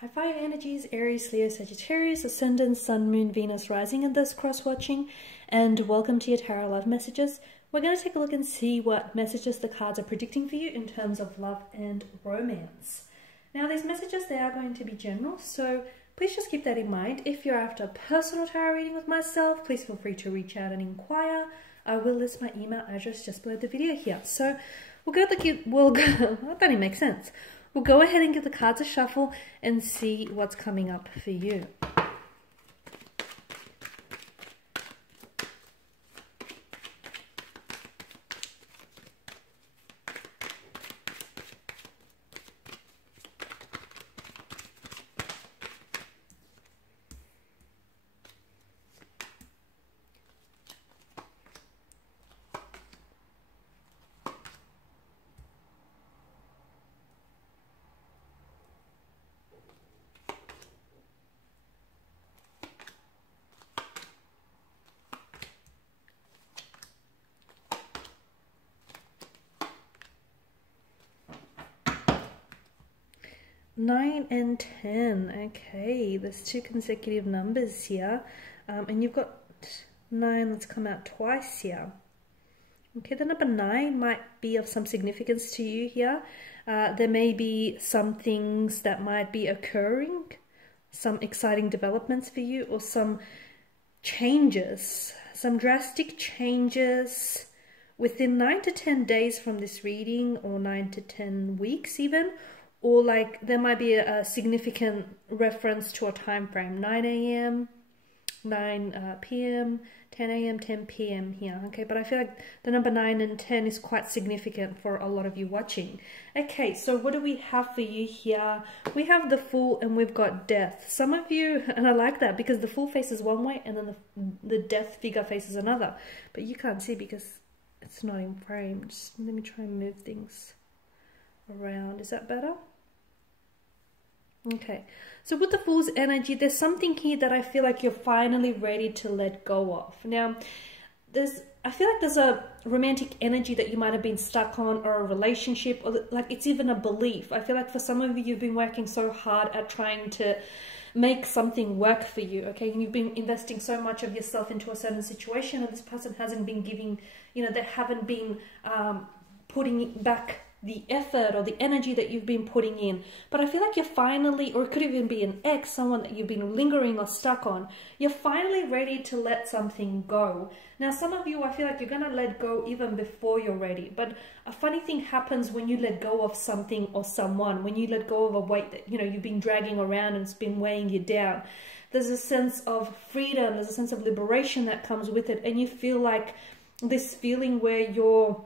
High fire energies, Aries, Leo, Sagittarius, Ascendant, Sun, Moon, Venus, Rising in this cross-watching, and welcome to your Tarot Love Messages. We're going to take a look and see what messages the cards are predicting for you in terms of love and romance. Now, these messages, they are going to be general, so please just keep that in mind. If you're after a personal tarot reading with myself, please feel free to reach out and inquire. I will list my email address just below the video here. So we'll go, that didn't make sense. We'll go ahead and give the cards a shuffle and see what's coming up for you. Nine and 10. Okay, there's two consecutive numbers here, and you've got 9 that's come out twice here. Okay, the number 9 might be of some significance to you here. There may be some things that might be occurring, some exciting developments for you, or some changes, some drastic changes within 9 to 10 days from this reading, or 9 to 10 weeks even. Or like there might be a significant reference to a time frame, 9 a.m., 9 p.m., 10 a.m., 10 p.m. here. Okay, but I feel like the number 9 and 10 is quite significant for a lot of you watching. Okay, so what do we have for you here? We have the Fool and we've got Death. Some of you, and I like that because the Fool faces one way and then the Death figure faces another. But you can't see because it's not in frame. Just let me try and move things around. Is that better? Okay, so with the Fool's energy, there's something here that I feel like you're finally ready to let go of. Now, I feel like there's a romantic energy that you might have been stuck on, or a relationship, or like it's even a belief. I feel like for some of you, you've been working so hard at trying to make something work for you, okay? And you've been investing so much of yourself into a certain situation, and this person hasn't been giving, they haven't been putting back the effort or the energy that you've been putting in. But I feel like you're finally, or it could even be an ex, someone that you've been lingering or stuck on, you're finally ready to let something go. Now, some of you, I feel like you're going to let go even before you're ready. But a funny thing happens when you let go of something or someone, when you let go of a weight that, you've been dragging around and it's been weighing you down. There's a sense of freedom, there's a sense of liberation that comes with it. And you feel like this feeling where you're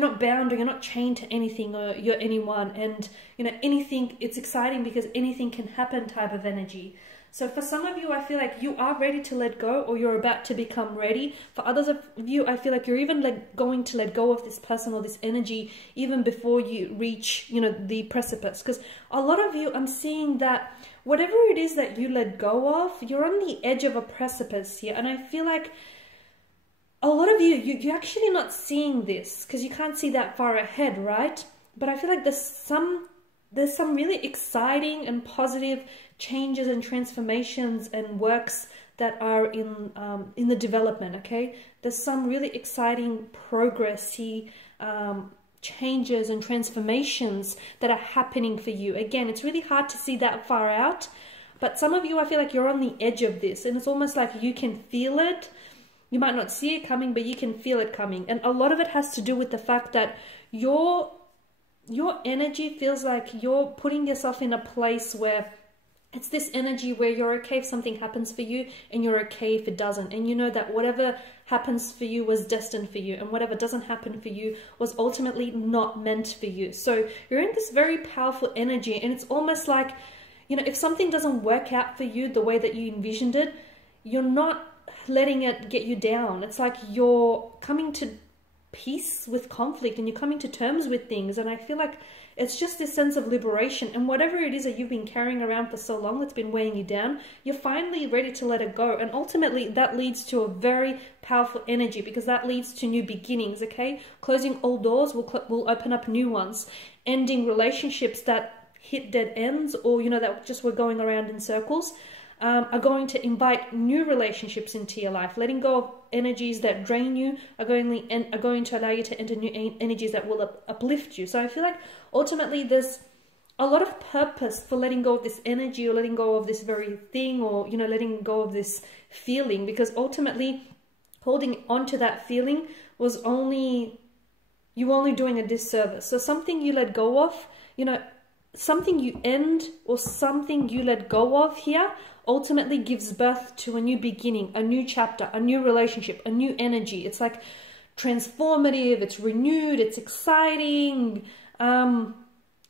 not bound or you're not chained to anything or you're anyone, and anything, it's exciting because anything can happen type of energy. So for some of you, I feel like you are ready to let go, or you're about to become ready. For others of you, I feel like you're even going to let go of this person or this energy even before you reach, the precipice. Because a lot of you, I'm seeing that whatever it is that you let go of, you're on the edge of a precipice here. And I feel like a lot of you're actually not seeing this because you can't see that far ahead, right? But I feel like there's some really exciting and positive changes and transformations and works that are in the development, okay? There's some really exciting progressy changes and transformations that are happening for you. Again, it's really hard to see that far out, but some of you, I feel like you're on the edge of this, and it's almost like you can feel it. You might not see it coming, but you can feel it coming. And a lot of it has to do with the fact that your energy feels like you're putting yourself in a place where it's this energy where you're okay if something happens for you, and you're okay if it doesn't. And you know that whatever happens for you was destined for you, and whatever doesn't happen for you was ultimately not meant for you. So you're in this very powerful energy, and it's almost like, if something doesn't work out for you the way that you envisioned it, you're not letting it get you down. It's like you're coming to peace with conflict, and you're coming to terms with things. And I feel like it's just this sense of liberation, and whatever it is that you've been carrying around for so long that's been weighing you down, you're finally ready to let it go. And ultimately that leads to a very powerful energy, because that leads to new beginnings, okay? Closing old doors will open up new ones. Ending relationships that hit dead ends, or, you know, that just were going around in circles, are going to invite new relationships into your life. Letting go of energies that drain you are going to allow you to enter new energies that will uplift you. So I feel like ultimately there's a lot of purpose for letting go of this energy, or letting go of this very thing, or, you know, letting go of this feeling, because ultimately holding on to that feeling was only, you were only doing a disservice. So something you let go of, you know, something you end or something you let go of here ultimately gives birth to a new beginning, a new chapter, a new relationship, a new energy. It's like transformative, it's renewed, it's exciting.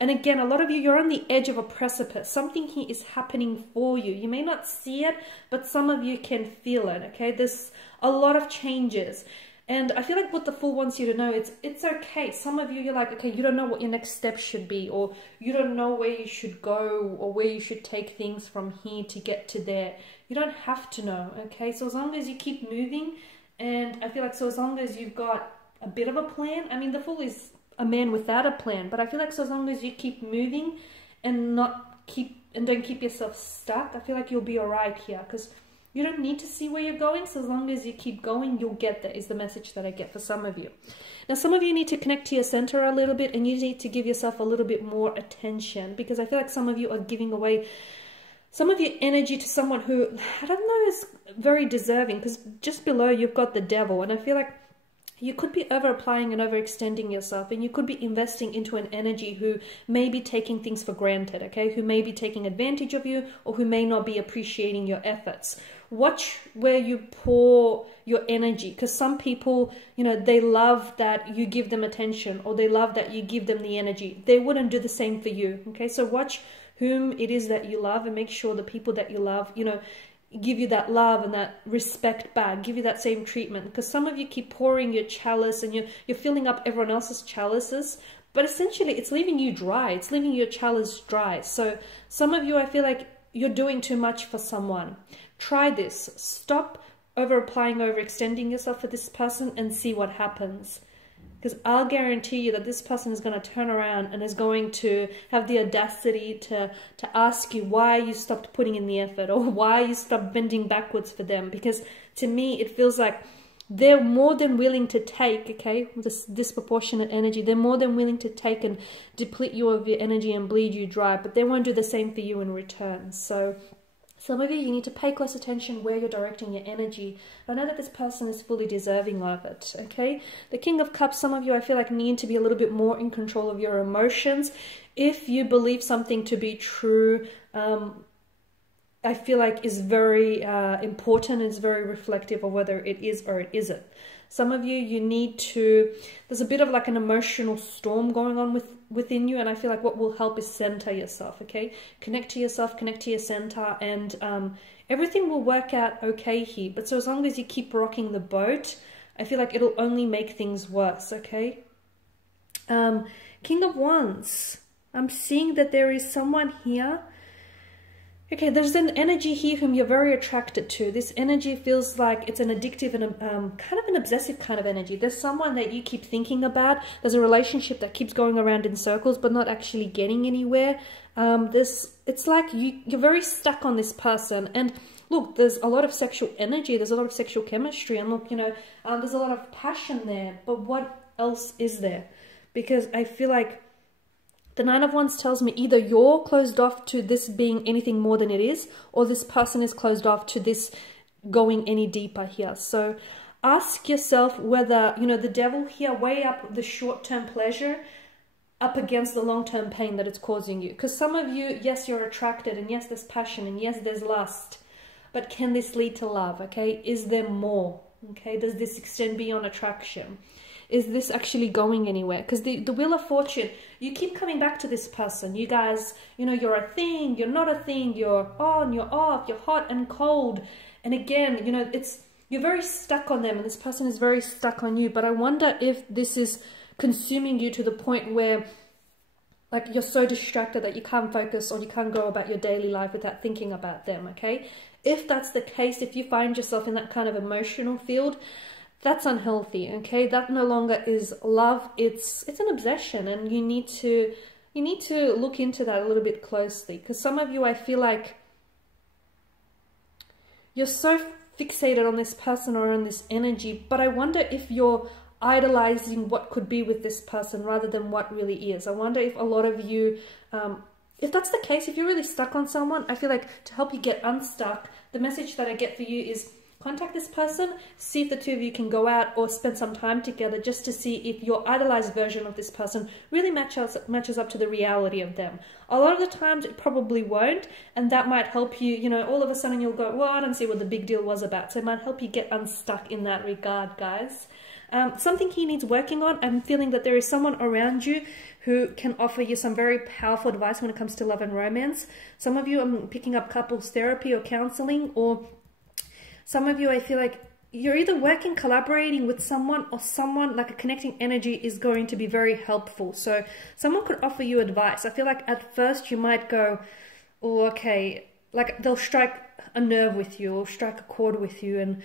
And again, a lot of you, you're on the edge of a precipice. Something here is happening for you. You may not see it, but some of you can feel it, okay? There's a lot of changes. And I feel like what the Fool wants you to know, it's okay. Some of you, you're like, okay, you don't know what your next step should be, or you don't know where you should go, or where you should take things from here to get to there. You don't have to know, okay? So as long as you keep moving, and I feel like, so as long as you've got a bit of a plan, I mean, the Fool is a man without a plan, but I feel like, so as long as you keep moving and don't keep yourself stuck, I feel like you'll be all right here, because you don't need to see where you're going. So as long as you keep going, you'll get there, is the message that I get for some of you. Now, some of you need to connect to your center a little bit, and you need to give yourself a little bit more attention, because I feel like some of you are giving away some of your energy to someone who, I don't know, is very deserving, because just below you've got the Devil, and I feel like you could be over-applying and overextending yourself, and you could be investing into an energy who may be taking things for granted, okay? Who may be taking advantage of you, or who may not be appreciating your efforts. Watch where you pour your energy, because some people, you know, they love that you give them attention, or they love that you give them the energy. They wouldn't do the same for you, okay? So watch whom it is that you love, and make sure the people that you love, you know, give you that love and that respect back, give you that same treatment. Because some of you keep pouring your chalice, and you're filling up everyone else's chalices, but essentially it's leaving you dry. It's leaving your chalice dry. So some of you, I feel like you're doing too much for someone. Try this. Stop over-applying, overextending yourself for this person, and see what happens. Because I'll guarantee you that this person is going to turn around and is going to have the audacity to ask you why you stopped putting in the effort, or why you stopped bending backwards for them. Because to me, it feels like they're more than willing to take, okay, this disproportionate energy. They're more than willing to take and deplete you of your energy and bleed you dry, but they won't do the same for you in return. So some of you need to pay close attention where you're directing your energy. I know that this person is fully deserving of it, okay? The King of Cups, some of you, I feel like, need to be a little bit more in control of your emotions. If you believe something to be true, I feel like is very important, is very reflective of whether it is or it isn't. Some of you, you need to, there's a bit of like an emotional storm going on within you, and I feel like what will help is center yourself, okay? Connect to yourself, connect to your center, and everything will work out okay here. But so as long as you keep rocking the boat, I feel like it'll only make things worse, okay? King of Wands, I'm seeing that there is someone here. Okay, there's an energy here whom you're very attracted to. This energy feels like it's an addictive and kind of an obsessive kind of energy. There's someone that you keep thinking about. There's a relationship that keeps going around in circles but not actually getting anywhere. It's like you're very stuck on this person. And look, there's a lot of sexual energy. There's a lot of sexual chemistry. And look, you know, there's a lot of passion there. But what else is there? Because I feel like the Nine of Wands tells me either you're closed off to this being anything more than it is, or this person is closed off to this going any deeper here. So ask yourself whether, you know, the Devil here, weigh up the short-term pleasure up against the long-term pain that it's causing you. Because some of you, yes, you're attracted, and yes, there's passion, and yes, there's lust. But can this lead to love, okay? Is there more, okay? Does this extend beyond attraction? Is this actually going anywhere? Because the Wheel of Fortune, you keep coming back to this person. You guys, you know, you're a thing, you're not a thing, you're on, you're off, you're hot and cold. And again, you know, you're very stuck on them, and this person is very stuck on you. But I wonder if this is consuming you to the point where, like, you're so distracted that you can't focus, or you can't go about your daily life without thinking about them, okay? If that's the case, if you find yourself in that kind of emotional field, that's unhealthy, okay? That no longer is love. It's an obsession, and you need to you need to look into that a little bit closely, because some of you, I feel like you're so fixated on this person or on this energy, but I wonder if you're idolizing what could be with this person rather than what really is. I wonder if a lot of you, if that's the case, if you're really stuck on someone, I feel like to help you get unstuck, the message that I get for you is contact this person, see if the two of you can go out or spend some time together, just to see if your idolized version of this person really matches up to the reality of them. A lot of the times it probably won't, and that might help you, you know, all of a sudden you'll go, well, I don't see what the big deal was about. So it might help you get unstuck in that regard, guys. Something he needs working on. I'm feeling that there is someone around you who can offer you some very powerful advice when it comes to love and romance. Some of you, I'm picking up couples therapy or counseling, or some of you, I feel like you're either working, collaborating with someone, or someone, like a connecting energy is going to be very helpful. So someone could offer you advice. I feel like at first you might go, oh, okay, like they'll strike a nerve with you or strike a chord with you, and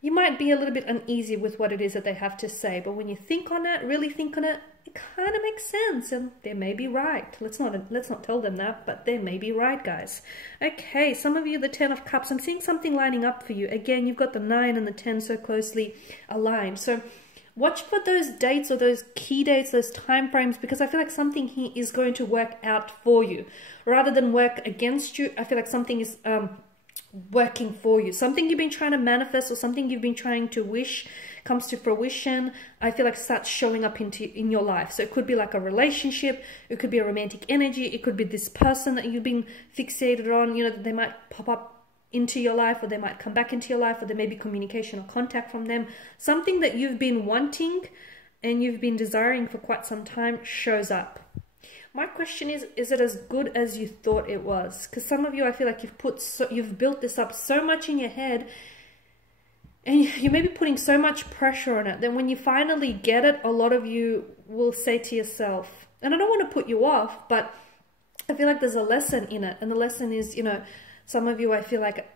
you might be a little bit uneasy with what it is that they have to say. But when you think on it, really think on it, it kind of makes sense, and they may be right. Let's not tell them that, but they may be right, guys. Okay, some of you, the 10 of Cups, I'm seeing something lining up for you. Again, you've got the 9 and the 10 so closely aligned. So watch for those dates or those key dates, those time frames, because I feel like something here is going to work out for you. Rather than work against you, I feel like something is working for you. Something you've been trying to manifest or something you've been trying to wish comes to fruition. I feel like starts showing up in your life. So it could be like a relationship, it could be a romantic energy, it could be this person that you've been fixated on, you know, that they might pop up into your life, or they might come back into your life, or there may be communication or contact from them. Something that you've been wanting and you've been desiring for quite some time shows up. My question is it as good as you thought it was? Because some of you, I feel like you've built this up so much in your head, and you may be putting so much pressure on it. Then when you finally get it, a lot of you will say to yourself, and I don't want to put you off, but I feel like there's a lesson in it. And the lesson is, you know, some of you, I feel like,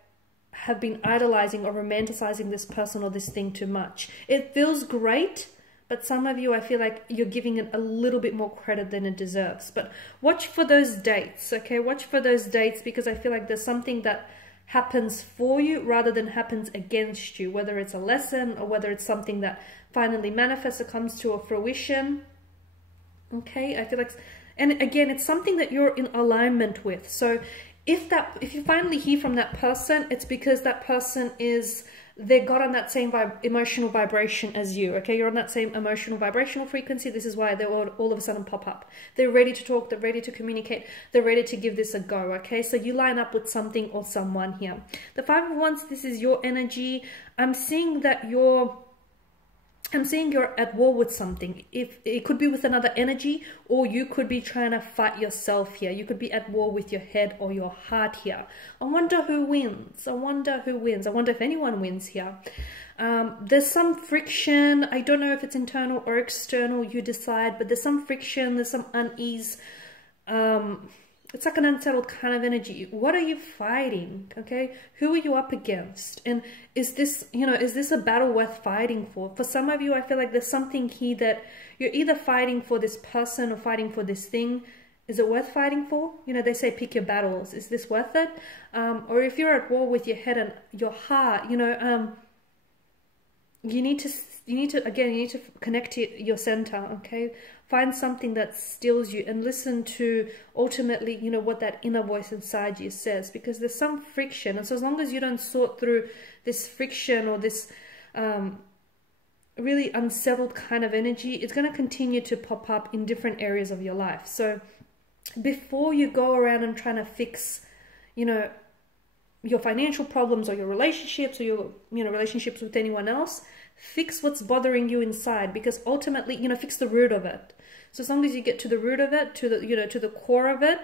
have been idolizing or romanticizing this person or this thing too much. It feels great, but some of you, I feel like you're giving it a little bit more credit than it deserves. But watch for those dates, okay? Watch for those dates, because I feel like there's something that happens for you rather than happens against you, whether it's a lesson or whether it's something that finally manifests or comes to a fruition, okay? I feel like, and again, it's something that you're in alignment with. So if you finally hear from that person, it's because that person they got on that same emotional vibration as you, okay? You're on that same emotional vibrational frequency. This is why they all of a sudden pop up. They're ready to talk, they're ready to communicate, they're ready to give this a go, okay? So you line up with something or someone here. The 5 of Wands, this is your energy. I'm seeing that you're at war with something. If it could be with another energy, or you could be trying to fight yourself here. You could be at war with your head or your heart here. I wonder who wins. I wonder who wins. I wonder if anyone wins here. There's some friction. I don't know if it's internal or external, you decide, but there's some friction, there's some unease. It's like an unsettled kind of energy. What are you fighting? Okay, who are you up against? And is this, you know, is this a battle worth fighting for? For some of you, I feel like there's something here that you're either fighting for this person or fighting for this thing. Is it worth fighting for? You know, they say pick your battles. Is this worth it? Or if you're at war with your head and your heart, you know, you need to connect to your center, okay? Find something that stills you and listen to ultimately, you know, what that inner voice inside you says, because there's some friction. And so as long as you don't sort through this friction or this really unsettled kind of energy, it's going to continue to pop up in different areas of your life. So before you go around and trying to fix, you know, your financial problems or your relationships or your, you know, relationships with anyone else, fix what's bothering you inside, because ultimately, you know, fix the root of it. So as long as you get to the root of it, to the, you know, to the core of it,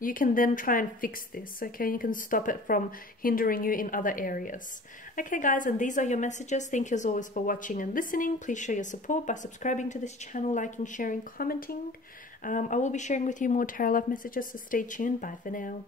you can then try and fix this, okay? You can stop it from hindering you in other areas. Okay, guys, and these are your messages. Thank you as always for watching and listening. Please show your support by subscribing to this channel, liking, sharing, commenting. I will be sharing with you more tarot love messages, so stay tuned. Bye for now.